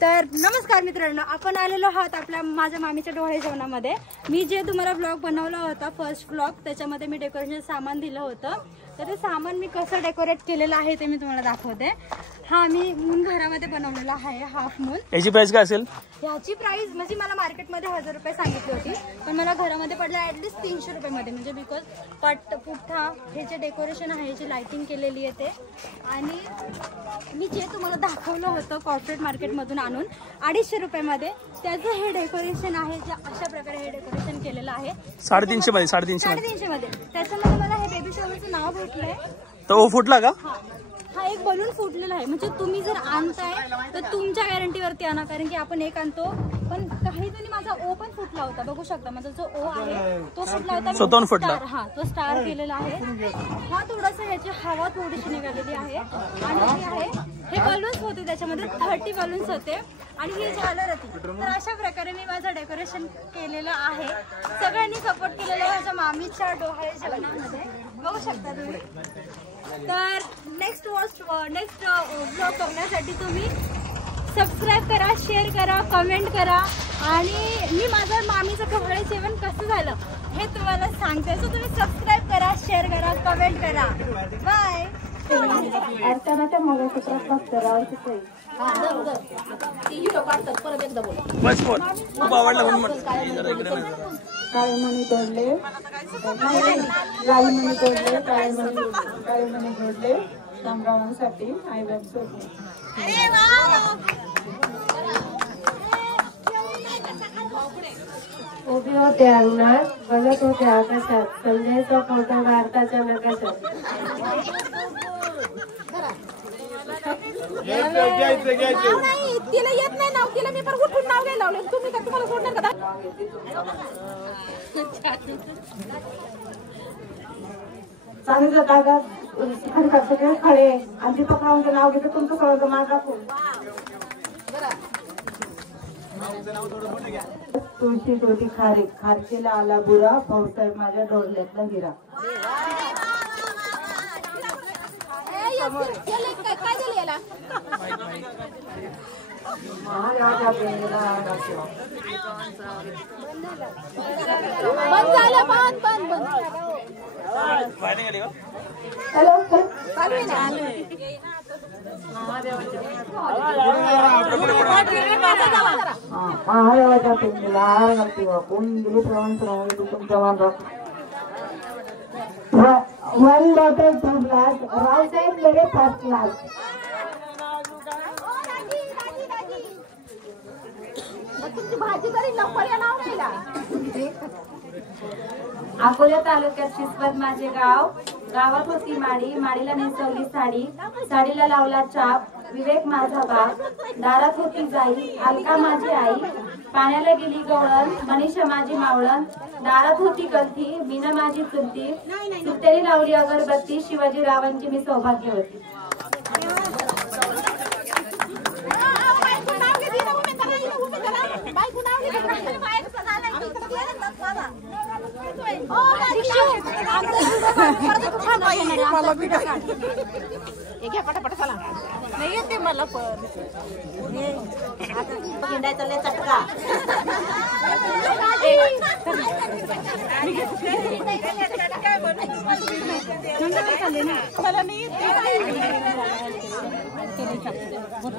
तर नमस्कार मित्रांनो, आपण आलेलो आहोत आपल्या माझ्या मामीच्या डोहाळे जेवणामध्ये. मी जे तुम्हाला ब्लॉग बनवला होता फर्स्ट ब्लॉग, त्याच्यामध्ये मी डेकोरेशन सामान दिलं होतं. तर ते सामान मी कसं डेकोरेट केलेलं आहे ते मी तुम्हाला दाखवते. हा मी मून घरामध्ये बनवलेला आहे, हाफ मून. याची प्राइस काय असेल? याची प्राइस म्हणजे मला मार्केटमध्ये 1000 रुपये सांगितली होती, पण मला घरामध्ये पडला ॲटलिस्ट 300 रुपयामध्ये. म्हणजे बिकॉज पुठ्ठा हे जे डेकोरेशन आहे, जी लाइटिंग केलेली आहे ते, आणि मी जे तुम्हाला दाखवलं होतं कॉर्पोरेट मार्केटमधून आणून 250 रुपयामध्ये, त्याचं हे डेकोरेशन आहे. जे अशा प्रकारे हे डेकोरेशन केलेलं आहे 350 मध्ये. 350 मध्ये. त्याच्यामध्ये मला हे बेबी शॉवरचं नाव भेटलंय. तो फुटला का? हा एक बलून फुटलेला आहे. म्हणजे तुम्ही जर आणताय तर तुमच्या गॅरंटीवरती आणा, कारण की आपण एक आणतो. पण काही जणी माझा ओ पण फुटला होता, बघू शकता. माझा जो ओ आहे तो फुटला होता, स्वतःहून फुटला. हा तो स्टार केलेला आहे. हा थोडासा ह्याची हवा थोडीशी निघालेली आहे. आणि हे आहे, हे बलून्स होते, त्याच्यामध्ये 30 बलून्स होते आणि ही झालर होती. तर अशा प्रकारे मी माझं डेकोरेशन केलेलं आहे. सगळ्यांनी सपोर्ट केलेला आहे माझ्या मामीच्या डोहाळे जेवणामध्ये, बघू शकता तुम्ही. तर नेक्स्ट व्लॉग बघण्यासाठी तुम्ही सबस्क्राईब करा, शेअर करा, कमेंट करा. आणि मी माझं मामीचं डोहाळे जेवण कसं झालं हे तुम्हाला सांगते. सो तुम्ही सबस्क्राईब करा, शेअर करा, कमेंट करा. बाय. अर्चनाच्या मंगळसूत्रात बस बोल, खूप आवडला म्हणून काळेमणी जोडले, लालमणी जोडले, काळेमणी जोडले, शामरावांसाठी आईबाप सोडले. उभी होते अंगणात, बघत होते आकाशात, संध्याचा फोटो भारताच्या नकाशात. तिला येत नाही नाव, तिला मी पण उठून नाव नाही लावलं. तुम्ही का तुम्हाला सोडणार का? चांगलं जागा सगळे खडे आणि दीपक रावांचं नाव घेतं, तुमचं सगळं मान राखून. तुळशी दोटी खारकेला आला बुरा, भाऊसाहेब माझ्या डोळ्यातला हिरा. काय झालं याला? महाराजा बेंगला बंद झालं, बंद. हॅलो महादेवाच्या पिंडीला हार घालते, कोण गेली प्रवास राहून तुमच्या मान राख. वन डॉटर 2 क्लास, रावसाहेब मेरे 1st क्लास. अकोला तालुक्यात शिसवत माझे गाव. गावात होती माडी, माडीला नेसवली साडी, साडीला लावला चाप, विवेक माझा बाप. दारात होती जाई, अलका माझी आई, पाण्याला गेली गवळण, मनीषा माझी मावळण. दारात होती गलती, मीना माझी चुलती, सुट्टेरी लावली अगरबत्ती, शिवाजी रावांची मी सौभाग्यवती. नाही येते मला पण चटका.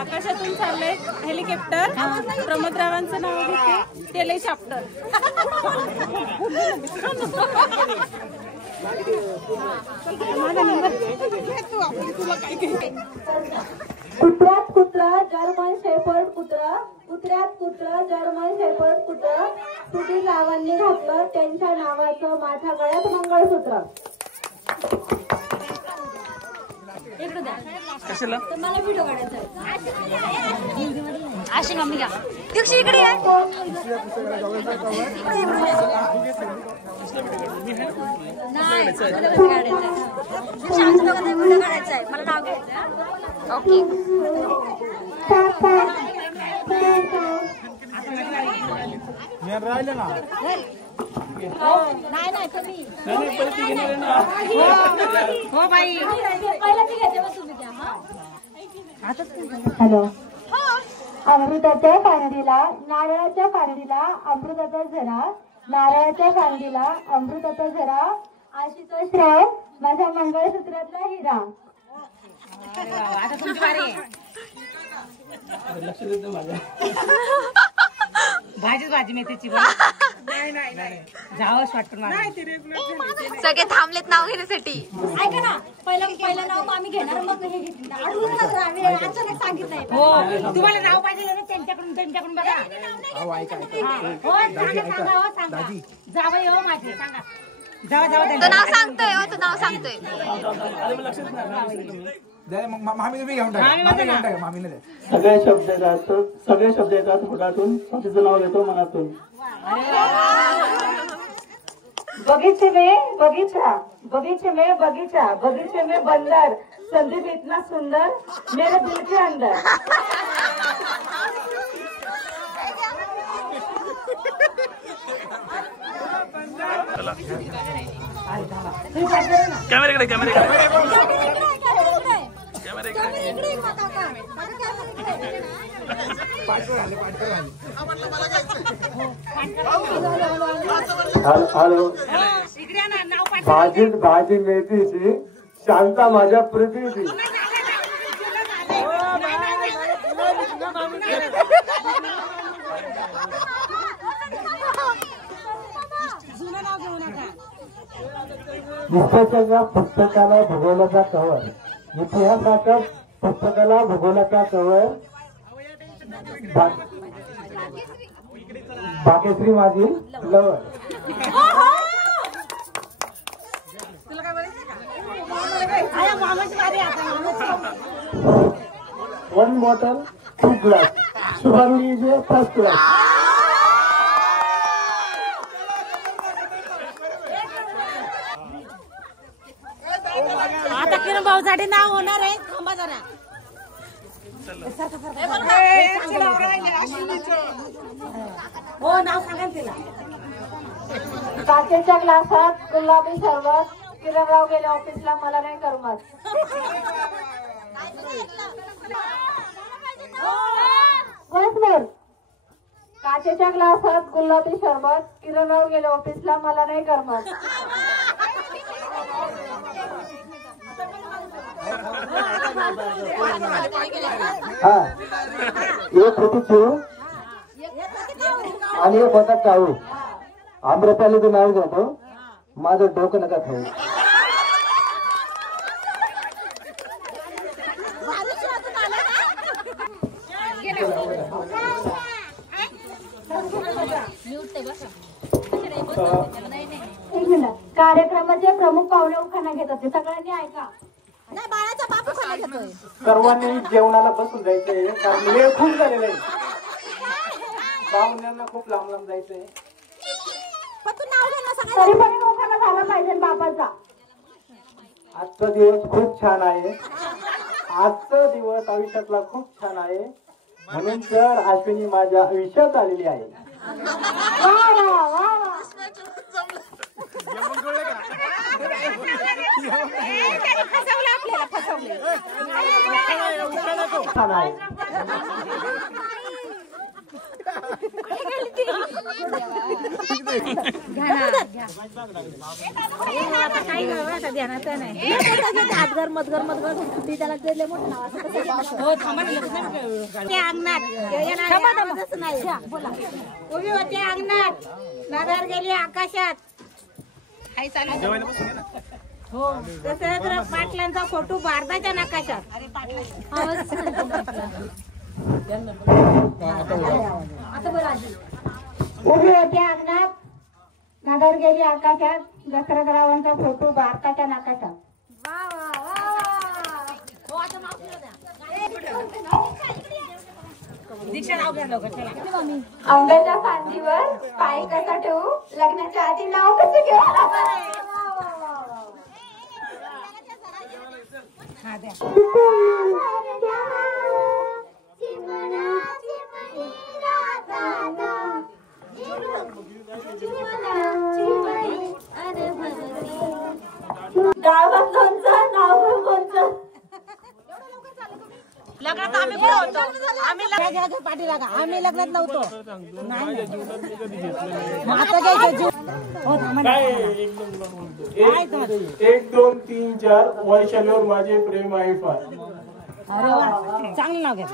आकाशातून चाललंय हेलिकॉप्टर, प्रमोद रावांचं नाव घेते, टेले चॅप्टर. कुत्र्यात कुत्रा जर्मन शेपर्ड कुत्रा, कुत्र्यात कुत्रा जर्मन शेपर्ड कुत्रा, सुधीर रावांनी घातलं त्यांच्या नावाचं माझ्या गळ्यात मंगळसूत्र. इकडे द्या. कशाला? तर मला व्हिडिओ काढायचा आहे. अशी मम्मी का दिवशी इकडे आहे. नाही व्हिडिओ काढायचा आहे, मला नाव घ्यायचं. ओके. राहिले ना नाही तुम्ही हो बाई पहिला ती घेते मग तुम्ही द्या. हॅलो अमृताच्या फांदीला नारळाच्या फांदीला अमृताचा झरा, नारळाच्या फांदीला अमृताचा झरा, आशीचा श्राव माझ्या मंगळसूत्रातला हिरा. आता तुमची बारी आहे. भाजी मेथीची नाही जावं शॉर्टकट सगळे थांबलेत नाव घेण्यासाठी. ऐका ना, पहिलं नाव आम्ही घेणार, मग हे घेतलं. आठवून नका, आम्ही अचानक सांगितलंय. हो तुम्हाला नाव पाहिजे ना त्यांच्याकडून बघा. हो सांगा जावई हो माझे सांगा. जावा तो नाव सांगतोय हो, तो नाव सांगतोय. सगळे शब्द येतात पोटातून, स्वतःचं नाव घेतो मनातून. बगीचे में बगीचा, बगीचे में बगीचा, बगीचे में बंदर, संदीप इतना सुंदर मेरे दिल के अंदर. कॅमेऱ्याकडे हॅलो, भाजी मेथीची शांता माझ्या प्रीतीची. इतिहासाच्या पुस्तकाला भूगोलाचा कवर, इतिहासाच्या पुस्तकाला भूगोलाचा कवर, भाग्यश्री माझी lover. One bottle 2 glass, Shubhangi is first class. आता किरण भाऊसाठी नाव होणार आहे. थांबा जरा. हो नाव सांगा तिला. काचेच्या ग्लासात गुलाबी सरबत, किरणराव गेले ऑफिसला मला नाही करमत. काचेच्या ग्लासात गुलाबी सरबत, किरणराव गेले ऑफिसला मला नाही करमत. हा, एक होती चिरू आणि एक होता काळू. आम्रपालीचं नाव घेतो, माझं डोकं नका खाऊ. कार्यक्रमाचे प्रमुख पाहुणे उखाणा घेतात, ते सगळ्यांनी ऐका. नाही, बाळाचा बाप उखाणा घेतोय. सर्वांनी जेवणाला बसून जायचंय, कारण वेळ खूप झालेला आहे. पाहुण्यांना खूप लांब लांब जायचंय. तरी पण उखाणा झाला पाहिजे बापाचा. आजचा दिवस खूप छान आहे, आजचा दिवस आयुष्यातला खूप छान आहे, म्हणून तर अश्विनी माझ्या आयुष्यात आलेली आहे. छान आहे. हातगर मधगर मधगर ती त्याला दिले मोठं नाव असं कसं. हो थांबा अंगणात बोला. उभी होती अंगणात, नजर गेली आकाशात. हो तसंच पाटलांचा फोटो भारताच्या नकाशात. उभी होती अंगणात, नजर गेली आकाशात, दशरथरावांचा फोटो भारताच्या नकाशात. दीक्षा नाव घ्या लवकर चला. आंब्याच्या फांदीवर पाय कसा ठेवू, लग्नाच्या आधी नाव कसं घेऊ. हा द्या. गावात लोणचं, नाव कोणचं. लग्नात आम्ही कुठं होतो. आम्ही पाठी लागा आम्ही लग्नात नव्हतो नाही मग आता घ्यायचं जीव हो थांबा ना. काय तो? 1 2 3 4 वैशालीवर माझे प्रेम आहे फार. अरे वा चांगलं नाव घ्या